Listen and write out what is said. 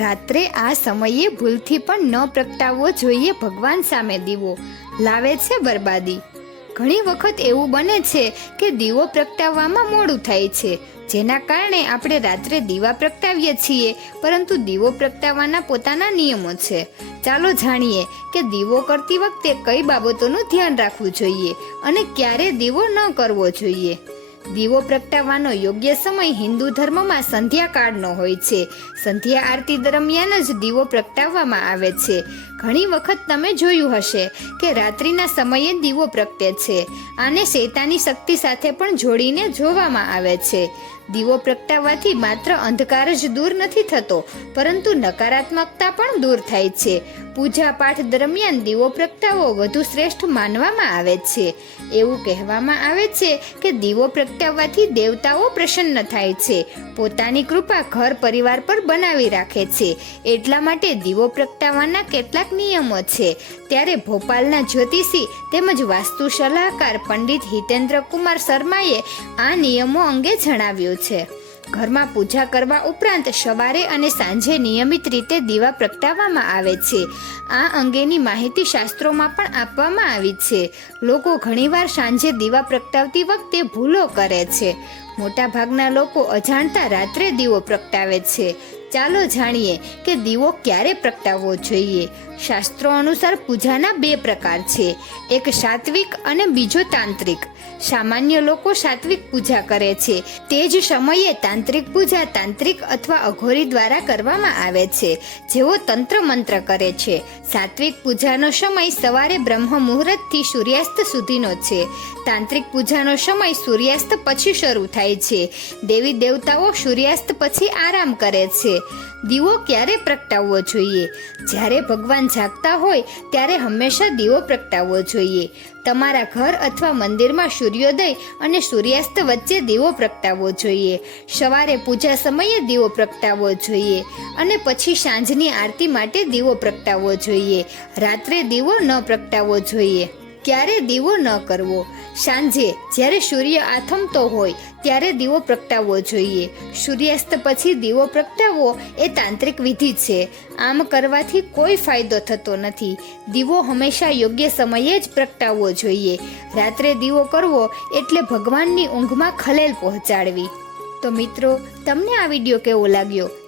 રાત્રે આ સમયે ભૂલથી પણ ન પ્રગટાવવો જોઈએ ભગવાન સામે દીવો. લાવે છે બરબાદી. ઘણી વખત એવું બને છે કે દીવો પ્રગટાવવામાં મોડું થાય છે. જેના કારણે આપણે રાત્રે દીવા પ્રગટાવીએ છીએ, પરંતુ દીવો પ્રગટાવવાના પોતાના નિયમો છે. ચાલો જાણીએ કે દીવો કરતી વખતે કઈ બાબતોનું ધ્યાન રાખવું જોઈએ અને ક્યારે દીવો ન કરવો જોઈએ. દીવો પ્રગટાવવાનો યોગ્ય સમય હિન્દુ ધર્મમાં સંધ્યાકાળનો હોય છે. સંધ્યા આરતી દરમિયાન જ દીવો પ્રગટાવવામાં આવે છે. ઘણી વખત તમે જોયું હશે કે રાત્રિના સમયે દીવો પ્રગટે છે આને શેતાની શક્તિ સાથે પણ જોડીને જોવામાં આવે છે. દીવો પ્રગટાવવાથી માત્ર અંધકાર જ દૂર નથી થતો, પરંતુ નકારાત્મકતા પણ દૂર થાય છે. પૂજા પાઠ દરમિયાન દીવો પ્રગટાવો વધુ શ્રેષ્ઠ માનવામાં આવે છે. એવું કહેવામાં આવે છે કે દીવો પ્રગટાવવાથી દેવતાઓ પ્રસન્ન થાય છે. પોતાની કૃપા ઘર પરિવાર પર બનાવી રાખે છે. એટલા માટે દીવો પ્રગટાવવાના કેટલાક નિયમો છે. ત્યારે ભોપાલના જ્યોતિષી તેમજ વાસ્તુ સલાહકાર પંડિત હિતેન્દ્ર કુમાર શર્માએ આ નિયમો અંગે જણાવ્યું છે. ઘરમાં પૂજા કરવા ઉપરાંત સવારે અને સાંજે નિયમિત રીતે દીવા પ્રગટાવવામાં આવે છે. આ અંગેની માહિતી શાસ્ત્રોમાં પણ આપવામાં આવી છે. લોકો ઘણીવાર સાંજે દીવા પ્રગટાવતી વખતે ભૂલો કરે છે. મોટાભાગના લોકો અજાણતા રાત્રે દીવો પ્રગટાવે છે. ચાલો જાણીએ કે દીવો ક્યારે પ્રગટાવવો જોઈએ. શાસ્ત્રો અનુસાર પૂજાના બે પ્રકાર છે. એક સાત્વિક અને બીજો તાંત્રિક. સામાન્ય લોકો સાત્વિક પૂજા કરે છે. તે જ સમયે તાંત્રિક પૂજા તાંત્રિક અથવા અઘોરી દ્વારા કરવામાં આવે છે. જેઓ તંત્ર મંત્ર કરે છે. સાત્વિક પૂજાનો સમય સવારે બ્રહ્મ મુહૂર્તથી સૂર્યાસ્ત સુધીનો છે. તાંત્રિક પૂજાનો સમય સૂર્યાસ્ત પછી શરૂ થાય છે. દેવી દેવતાઓ સૂર્યાસ્ત પછી આરામ કરે છે. દીવો ક્યારે પ્રગટાવવો જોઈએ? જ્યારે ભગવાન જાગતા હોય, ત્યારે હંમેશા દીવો પ્રગટાવવો જોઈએ. તમારા ઘર અથવા મંદિરમાં સૂર્યોદય અને સૂર્યાસ્ત વચ્ચે દીવો પ્રગટાવવો જોઈએ. સવારે પૂજા સમયે દીવો પ્રગટાવવો જોઈએ અને પછી સાંજની આરતી માટે દીવો પ્રગટાવવો જોઈએ. રાત્રે દીવો ન પ્રગટાવવો જોઈએ. ક્યારે દીવો ન કરવો? સાંજે જ્યારે સૂર્ય આથમતો હોય ત્યારે દીવો પ્રગટાવવો જોઈએ. સૂર્યાસ્ત પછી દીવો પ્રગટાવવો એ તાંત્રિક વિધિ છે. આમ કરવાથી કોઈ ફાયદો થતો નથી. દીવો હંમેશા યોગ્ય સમયે જ પ્રગટાવવો જોઈએ. રાત્રે દીવો કરવો એટલે ભગવાનની ઊંઘમાં ખલેલ પહોંચાડવી. તો મિત્રો, તમને આ વીડિયો કેવો લાગ્યો?